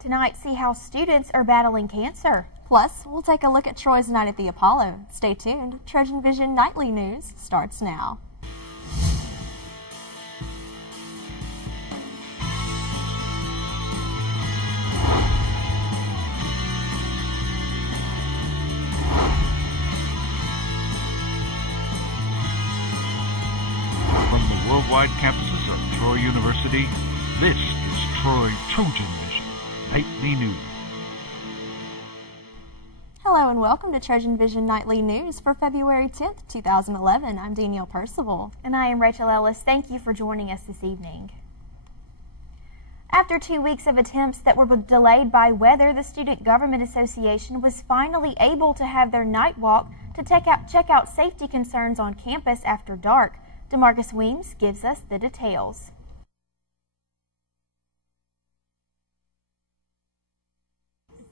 Tonight, see how students are battling cancer. Plus, we'll take a look at Troy's night at the Apollo. Stay tuned. Trojan Vision Nightly News starts now. From the worldwide campuses of Troy University, this is Troy Trojan Vision Nightly News. Hello and welcome to Trojan Vision Nightly News for February 10th, 2011. I'm Danielle Percival. And I am Rachel Ellis. Thank you for joining us this evening. After 2 weeks of attempts that were delayed by weather, the Student Government Association was finally able to have their night walk to check out safety concerns on campus after dark. DeMarcus Weems gives us the details.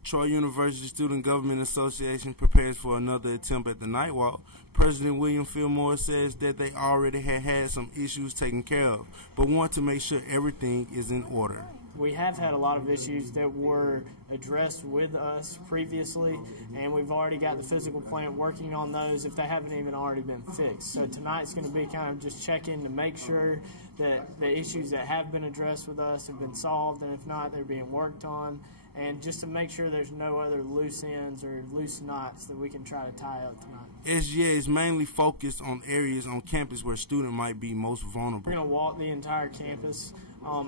Troy University Student Government Association prepares for another attempt at the night walk. President William Fillmore says that they already had some issues taken care of, but want to make sure everything is in order. We have had a lot of issues that were addressed with us previously, and we've already got the physical plant working on those if they haven't even already been fixed. So tonight's going to be kind of just check-in to make sure that the issues that have been addressed with us have been solved, and if not, they're being worked on, and just to make sure there's no other loose ends or loose knots that we can try to tie up tonight. SGA is mainly focused on areas on campus where students might be most vulnerable. We're going to walk the entire campus,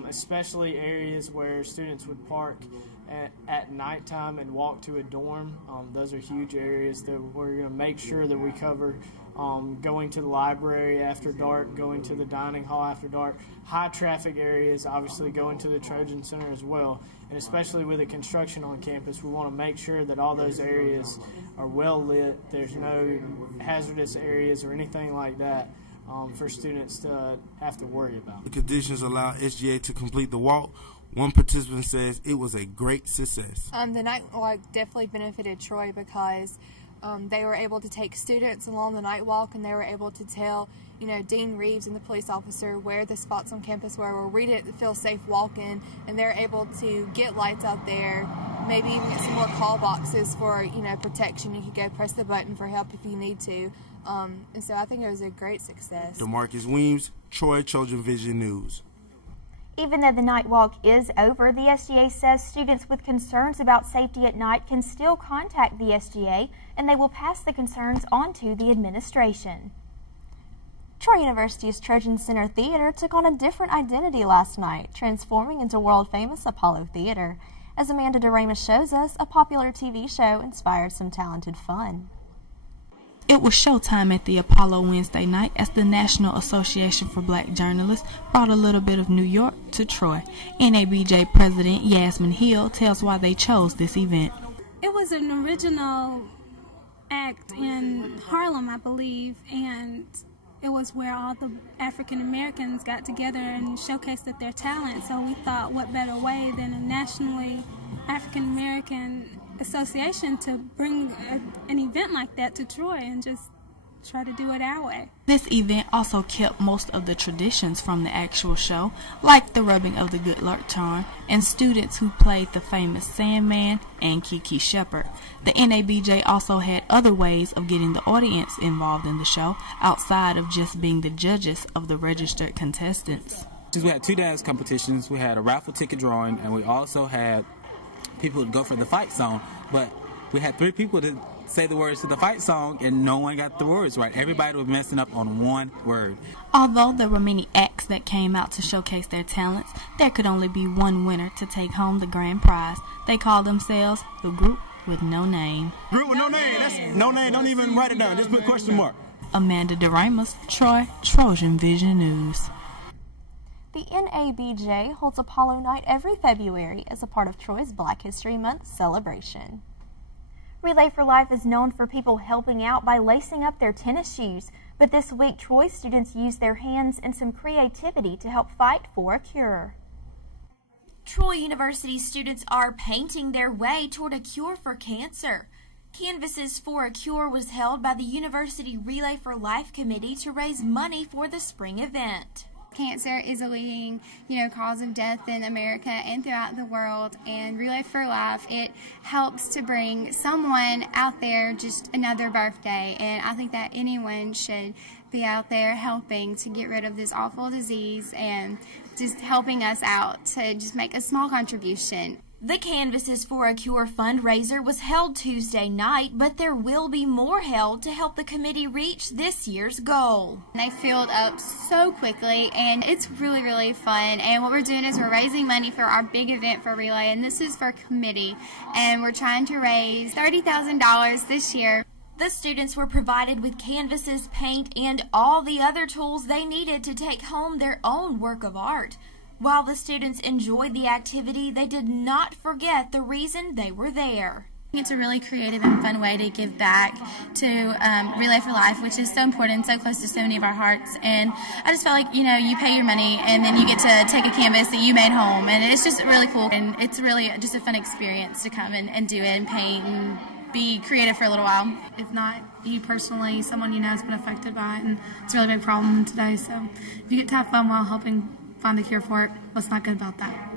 especially areas where students would park at nighttime and walk to a dorm. Those are huge areas that we're going to make sure that we cover. Going to the library after dark, going to the dining hall after dark, high traffic areas, obviously going to the Trojan Center as well. And especially with the construction on campus, we want to make sure that all those areas are well lit. There's no hazardous areas or anything like that for students to have to worry about. The conditions allow SGA to complete the walk. One participant says it was a great success. The night walk definitely benefited Troy because they were able to take students along the night walk, and they were able to tell, Dean Reeves and the police officer where the spots on campus were where we didn't feel safe walking, and they're able to get lights out there, maybe even get some more call boxes for, protection. You could go press the button for help if you need to. And so I think it was a great success. DeMarcus Weems, Troy Trojan Vision News. Even though the night walk is over, the SGA says students with concerns about safety at night can still contact the SGA, and they will pass the concerns on to the administration. Troy University's Trojan Center Theater took on a different identity last night, transforming into world-famous Apollo Theater. As Amanda DeRamus shows us, a popular TV show inspired some talented fun. It was showtime at the Apollo Wednesday night as the National Association for Black Journalists brought a little bit of New York to Troy. NABJ President Yasmin Hill tells why they chose this event. It was an original act in Harlem, I believe, and it was where all the African Americans got together and showcased their talent. So we thought, what better way than a nationally African American association to bring an event like that to Troy and just try to do it our way. This event also kept most of the traditions from the actual show, like the rubbing of the good luck charm and students who played the famous Sandman and Kiki Shepard. The NABJ also had other ways of getting the audience involved in the show outside of just being the judges of the registered contestants. We had 2 dance competitions, we had a raffle ticket drawing, and we also had people would go for the fight song, but we had 3 people to say the words to the fight song, and no one got the words right. Everybody was messing up on one word. Although there were many acts that came out to showcase their talents, there could only be one winner to take home the grand prize. They called themselves the Group with No Name. Group with No Name. That's no name. Don't even write it down. Just put question mark. Amanda DeRamus, Troy Trojan Vision News. The NABJ holds Apollo Night every February as a part of Troy's Black History Month celebration. Relay for Life is known for people helping out by lacing up their tennis shoes, but this week Troy students used their hands and some creativity to help fight for a cure. Troy University students are painting their way toward a cure for cancer. Canvases for a Cure was held by the University Relay for Life Committee to raise money for the spring event. Cancer is a leading, cause of death in America and throughout the world, and Relay for Life, it helps to bring someone out there just another birthday, and I think that anyone should be out there helping to get rid of this awful disease and just helping us out to just make a small contribution. The Canvases for a Cure fundraiser was held Tuesday night, but there will be more held to help the committee reach this year's goal. They filled up so quickly, and it's really, really fun. And what we're doing is we're raising money for our big event for Relay, and this is for committee. And we're trying to raise $30,000 this year. The students were provided with canvases, paint, and all the other tools they needed to take home their own work of art. While the students enjoyed the activity, they did not forget the reason they were there. It's a really creative and fun way to give back to Relay for Life, which is so important, so close to so many of our hearts. And I just felt like, you pay your money and then you get to take a canvas that you made home. And it's just really cool. And it's really just a fun experience to come and do it and paint and be creative for a little while. If not you personally, someone you know has been affected by it. And it's a really big problem today. So if you get to have fun while helping find a cure for it, what's not good about that?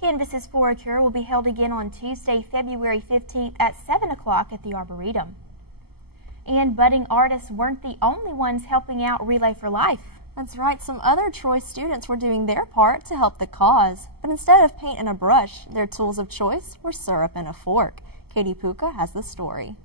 Canvases for a Cure will be held again on Tuesday, February 15th at 7 o'clock at the Arboretum. And budding artists weren't the only ones helping out Relay for Life. That's right, some other Troy students were doing their part to help the cause. But instead of paint and a brush, their tools of choice were syrup and a fork. Katie Puka has the story.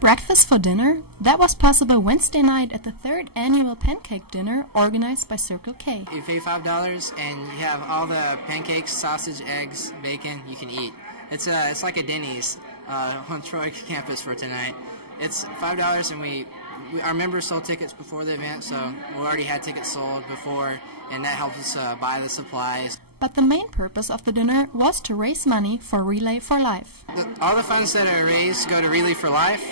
Breakfast for dinner? That was possible Wednesday night at the 3rd annual pancake dinner organized by Circle K. You pay $5 and you have all the pancakes, sausage, eggs, bacon you can eat. It's like a Denny's on Troy campus for tonight. It's $5 and our members sold tickets before the event, so we already had tickets sold before, and that helps us buy the supplies. But the main purpose of the dinner was to raise money for Relay for Life. All the funds that are raised go to Relay for Life.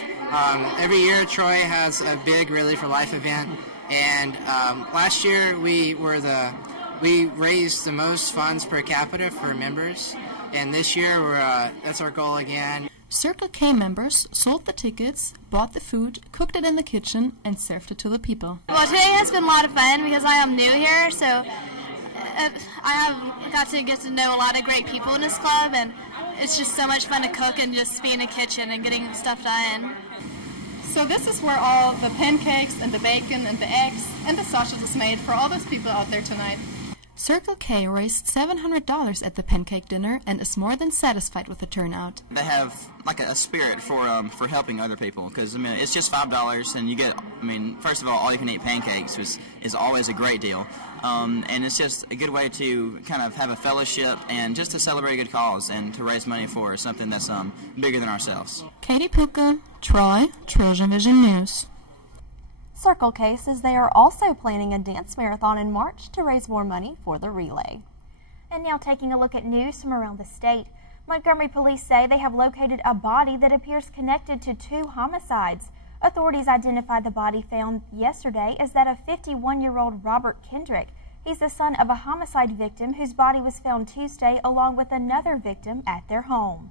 Every year Troy has a big Relay for Life event, and last year we raised the most funds per capita for members, and this year that's our goal again. Circle K members sold the tickets, bought the food, cooked it in the kitchen, and served it to the people. Well, today has been a lot of fun because I am new here, so I have got to know a lot of great people in this club, and it's just so much fun to cook and just be in the kitchen and getting stuff done. So this is where all the pancakes and the bacon and the eggs and the sausage is made for all those people out there tonight. Circle K raised $700 at the pancake dinner and is more than satisfied with the turnout. They have like a spirit for helping other people, because it's just $5 and you get, first of all you can eat pancakes is always a great deal, and it's just a good way to kind of have a fellowship and just to celebrate a good cause and to raise money for something that's bigger than ourselves. Katie Puka, Troy, Trojan Vision News. Circle K says they are also planning a dance marathon in March to raise more money for the relay. And now taking a look at news from around the state. Montgomery police say they have located a body that appears connected to 2 homicides. Authorities identified the body found yesterday as that of 51-year-old Robert Kendrick. He's the son of a homicide victim whose body was found Tuesday along with another victim at their home.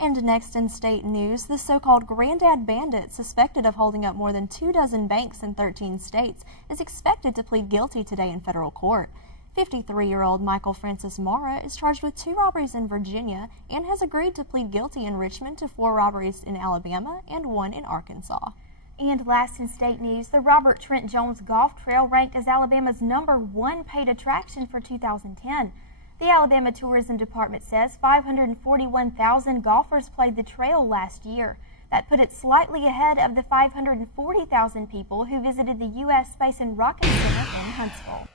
And next in state news, the so-called Granddad Bandit, suspected of holding up more than 24 banks in 13 states, is expected to plead guilty today in federal court. 53-year-old Michael Francis Mara is charged with 2 robberies in Virginia and has agreed to plead guilty in Richmond to 4 robberies in Alabama and 1 in Arkansas. And last in state news, the Robert Trent Jones Golf Trail ranked as Alabama's #1 paid attraction for 2010. The Alabama Tourism Department says 541,000 golfers played the trail last year. That put it slightly ahead of the 540,000 people who visited the U.S. Space and Rocket Center in Huntsville.